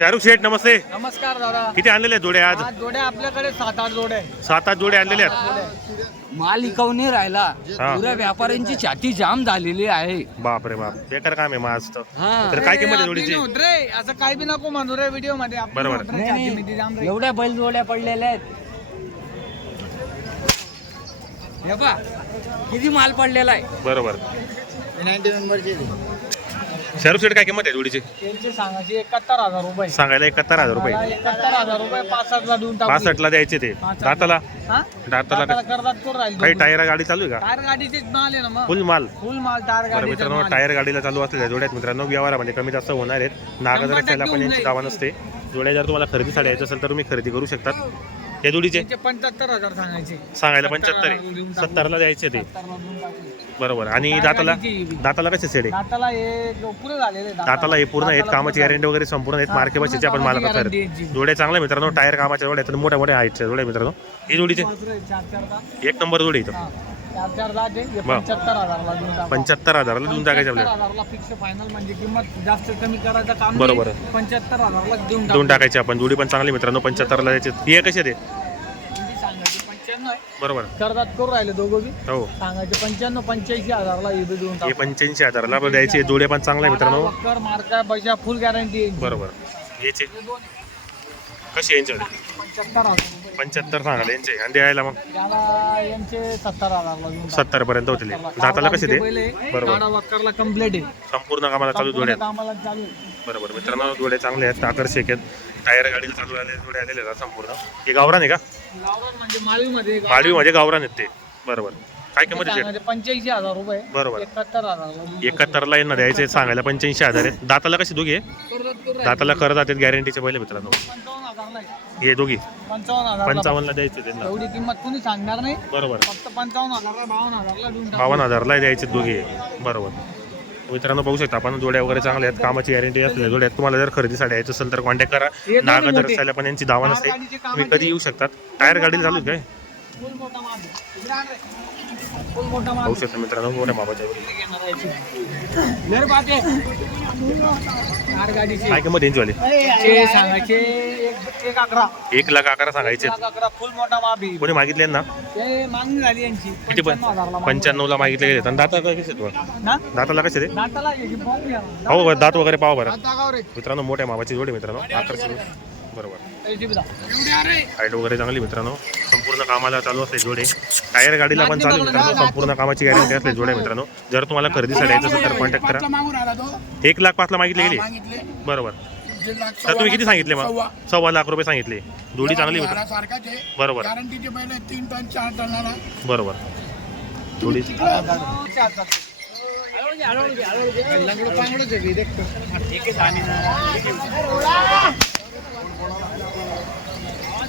शाहरुख शेठ नमस्ते. नमस्कार दादा. किती आणलेले आहेत जोडे आज? आज जोड्या आपल्याकडे सात आठ जोड्या आहे. सात आठ जोडे आणलेले आहेत. माल इकवणे राहिला. हा. पुऱ्या व्यापाऱ्यांची छाती जाम झालेली आहे. बाप रे बाप. बेकार काम आहे माझ तर. हा. तर काय किंमत आहे जोडीची? रे असं काही बी नको म्हणू रे व्हिडिओमध्ये आपली बरोबर. रे, नाही, छाती रे. एवढ्या बैल जोड्या पडलेल्या आहेत. हे पहा, किती माल पडलेला आहे. बरोबर. शाहरुख शेठ काय किंमत आहे जोडीची? त्यांचे सांगायचे एकाहत्तर हजार रुपये. सांगायला एकाहत्तर हजार रुपये. एकाहत्तर हजार रुपये पाच ला देऊन टाकू. पासष्ट ला द्यायचे ते. दाताला? हा? दाताला दाताला करतात करून राहील? काही. टायर गाडी चालू आहे का? टायर गाडीचेच माल आहे ना मग. फुल माल. फुल माल टायर गाडीचा मित्रांनो माल. टायर गाडीला चालू असलेल्या जोड्यात मित्रांनो व्यवहारामध्ये कमी जास्त होणार आहेत. शंभर रस्त्याला टक्के पण होऊन यांची जाईल. दावा नसते. जोड्या जर तुम्हाला खरेदीसाठी यायचं असेल तर तुम्ही खरेदी करू शकतात. या जोडीचे त्यांचे पंच्याहत्तर हजार सांगायचे. सांगायला सत्तर पंच्याहत्तर आहे. टाकू. सत्तरला द्यायचे ते. सत्तरला. बरोबर. आणि दाताला? दाताला कसे सेडे दाताला हे पुरे झालेले दाताला. हे पूर्ण आहेत कामाची गॅरंटी वगैरे संपूर्ण आहेत. हा, मार्के बशीचे आपण कामाची मालक guarantee असतात आहे जी. जोड्या चांगल्या मित्रांनो टायर कामाच्या जोड्या आहेत. मोठ्या मोठ्या आहेत. जोड्या मित्रांनो. ही जोडीचे? चार चार दा- एक नंबर जोडी इथं हा. चार चार दा ते बरं. पंच्याहत्तर हजारला देऊन टाकू. पंच्याहत्तर हजाराला देऊन टाकायचे पंच्याहत्तर आपल्याला हजारला फिक्स फायनल म्हणजे किंमत जास्त कमी करायचं काम बरोबर. नाही. पंच्याहत्तर हजारला देऊन देऊन टाकायचे आपण. जोडी पण चांगली मित्रांनो. पंच्याहत्तरला द्यायचे हे कसे ते किती सांगायचे पंच्याण्णव आहे. बरोबर करदात करू राहिले दोघं बी. हो. सांगायचे पंच्याण्णव पंच्याऐंशी हजारला हे बी देऊन हे टाकू. पंच्याऐंशी हजाराला पण द्यायचे. जोडे पण चांगले मित्रांनो. वक्कर मार्का बशा फुल गॅरंटी आहे. बरोबर. याचे. कसे यांचे पंच्याहत्तर हजार. पंच्याहत्तर सांगाले यांचे. आणि द्यायला मग? याला यांचे सत्तर पर्यंत होतील. दाताला कसे ते? बरोबर. वक्करला कंप्लीट आहे. संपूर्ण कामाला चालू जोड्या आहेत. कामाला चालू आहे. बरोबर. मित्रांनो जोडे चांगले आहेत आकर्षक आहेत. टायर गाडीला चालू आले जोडे आलेले आहेत संपूर्ण. हे गावरान आहे का? म्हणजे मालवीमध्ये मालवी म्हणजे गावरान आहेत ते. बरोबर. काय किंमत आहे? पंच्याऐंशी हजार रुपये. बरोबर. एकाहत्तर हजार एकाहत्तरला यांना द्यायचे सांगायला पंच्याऐंशी हजार आहेत दाताला कशी दोघी आहे? दाताला करत आहेत गॅरंटीचे पहिले मित्रांनो. पंचावन्न आहे. हे दोघी. पंचावन्न हजार पंचावन्नला द्यायचे त्यांना एवढी किंमत कुणी सांगणार नाही. बरोबर. फक्त पंचावन्न हजारला बावन्न हजारला देऊन टाकू. बावन्न हजारला द्यायचे दोघी. बरोबर. मित्रांनो बघू शकता आपण जोड्या वगैरे चांगल्या आहेत कामाची गॅरंटी असलेल्या जोड्या आहेत. तुम्हाला जर खरेदीसाठी यायचं असेल तर कॉन्टॅक्ट करा. हे दोन्ही नागदर मोठे. पण यांची दावा नसते तुम्ही कधी येऊ शकतात. टायर गाडीला चालू आहे काय? फुल मोठा माल आहे. इकडे आण रे. पाहू शकता मित्रांनो मोठ्या गाडीची. काय किंमत यांची वाली? चे सांगायचे. एक लाख अकरा सांगायचे कोणी मागितले ना? किती पण? पंच्याण्णव. पंच्याण्णवला मागितले गेले आणि कसे दाताला कसे ते? दाताला. हो बरं, दात वगैरे पाहा बरं. रे. मित्रांनो मोठ्या मापाची जोडी मित्रांनो. आकर्षक बरोबर. हाईट वगैरे चांगली मित्रांनो. संपूर्ण कामाला चालू असले जोडे. टायर गाडीला पण चालू आहे मित्रांनो. संपूर्ण कामाची गॅरंटी असले जोडे मित्रांनो. जर तुम्हाला खरेदीसाठी यायचं असेल तर कॉन्टॅक्ट करा. एक लाख पाचला मागितले गेले? बरोबर. तर तुम्ही किती सांगितले मग? सव्वा लाख रुपये सांगितले. जोडी चांगली मित्र सारखाच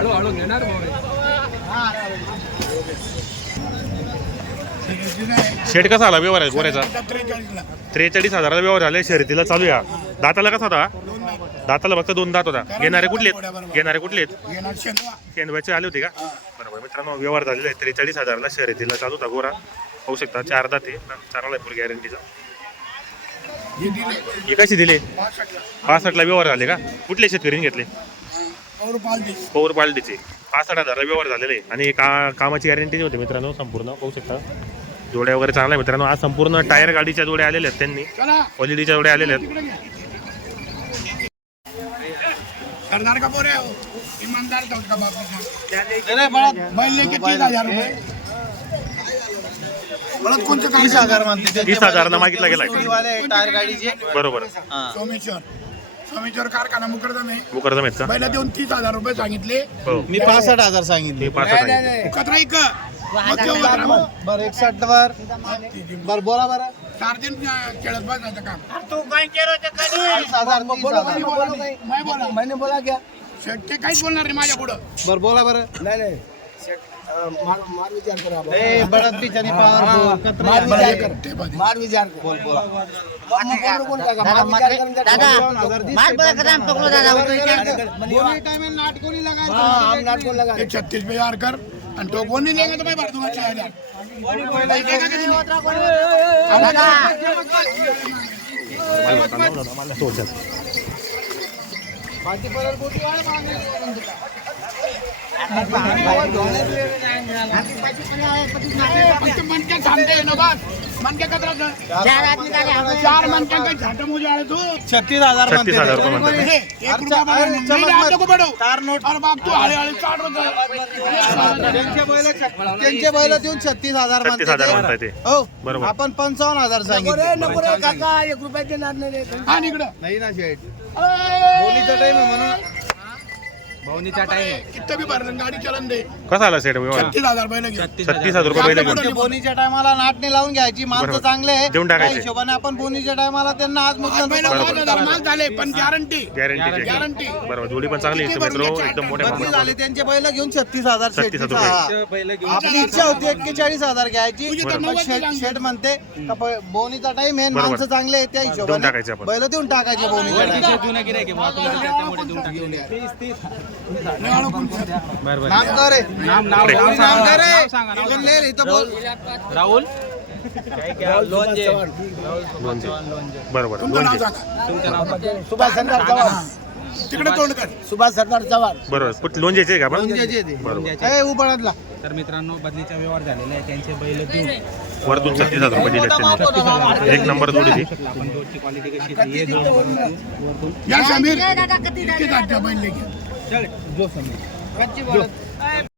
हळू हळू घेणार शेड कसा आला व्यवहार आहे गोऱ्याचा? त्रेचाळीस हजाराला व्यवहार झाले शर्यतीला चालू या. दाताला कसा होता? दाताला फक्त दोन दात होता. घेणारे कुठले आहेत? घेणारे कुठले आहेत? आले होते का? बरोबर मित्रांनो व्यवहार झालेला आहे. त्रेचाळीस हजाराला शर्यतीला चालू होता गोरा. होऊ शकता चार दात आहे. चांगला आहे फुल गॅरंटीचा हे कशी दिले? पासष्टला व्यवहार झाले का? कुठले शेतकरीने घेतले? पौर पालटीचे पासष्ट हजारला व्यवहार झालेले आहे. आणि का कामाची गॅरंटी होती मित्रांनो संपूर्ण पाहू शकता. जोड्या वगैरे चांगल्या आहे मित्रांनो. आज संपूर्ण टायर गाडीच्या जोड्या आलेल्या आहेत त्यांनी. चला. क्वालिटीच्या जोड्या आलेल्या आहेत. हो ने तीस हजार हजार हजारांना मागितला गेलाय. टायर गाडीचे? बरोबर. सोमेश्वर कारखाना मुकरदम आहे. मुकरदम आहेत का? बैला देऊन तीस हजार रुपये सांगितले. हो. मी पासष्ट हजार सांगितले. मी पासष्ट आहे उकत राही का मग ते उकत राहा. बरं एकसष्ट वर. बरं बोला बरं. चार दिन अं, खेळत बसायचं काम. हजार तीस हजार. नाही बोला मैंने बोला क्या? शेट ते काहीच बोलणार नाही माझ्या पुढं बरं बोला बरं. नाही नाही. मार मार विचार करा ए बडत बिचारी पावर मार विचार कर ते बघ. मार विचार कर बोल बोला। कोण काका मार विचार कर दादा मार बोला का नाम पकड़ो दादा बोली टाइम में नाट को नहीं लगाए हां हम नाट को लगा ते छत्तीस पे यार कर। आणि तो कोणी लेगा तो मैं भर दूंगा छह हजार पैसे का किती? बाकी परत बोटी वाढ पण छत्तीस हजार छत्तीस रुपये म्हणतात हे. त्यांचे बैल देऊन छत्तीस हजार छत्तीस हजार म्हणताय ते. हो बरोबर. आपण पंचावन्न हजार सांगितले. काका एक रुपया देणार नाही हा ना शेठ. बोलीचा टाइम आहे म्हणून. भावनीचा टाइम किती बी भरलं गाडी चलन दे. कसा आला सेट व्यवहार छत्तीस हजार छत्तीस रुपये घेऊन. बोनीच्या टायमाला नाटने लावून घ्यायची. माणसं बरोबर. चांगले आहे. देऊन टाकायचे. त्या हिशोबाने आपण बोनीच्या टायमाला त्यांना आज आज मुद्दा बैल पाच हजार माल झाले पण गॅरंटी गॅरंटी गॅरंटी बरोबर. जोडी पण चांगली आहे मित्र. एकदम मोठ्या बदली त्यांचे बैल घेऊन छत्तीस हजार छत्तीस शेटचा हजार हा. बैल घेऊन आपली इच्छा होती एक्केचाळीस हजार घ्यायची. पण. शेठ म्हणते का प- बोनीचा टाइम आहे बरोबर. माणसं चांगले आहेत त्या हिशोबाने. टाकायचे आपण. बैल देऊन टाकायचे बोनीच्या. जुनं आहे बुवा, देऊन टाकले. बरं बरं राहुल? बरोबर तुमचं नाव. सुभाष सरदार चव्हाण. तिकडे तोंड कर. सुभाष सरदार चव्हाण. बरोबर कुठे का आपण? लोणच्याचे ते. बरोबर. ए उबळातला. तर मित्रांनो बदलीचा व्यवहार झालेला आहे. त्यांचे बैल देऊन. वरतून छत्तीस हजार रुपये दिले त्यांनी एक नंबर जोडी ती आपण दोनची क्वालिटी कशी आहे हे दोन वरून वरून या समीर किती जाते बैल लेके. जो समीर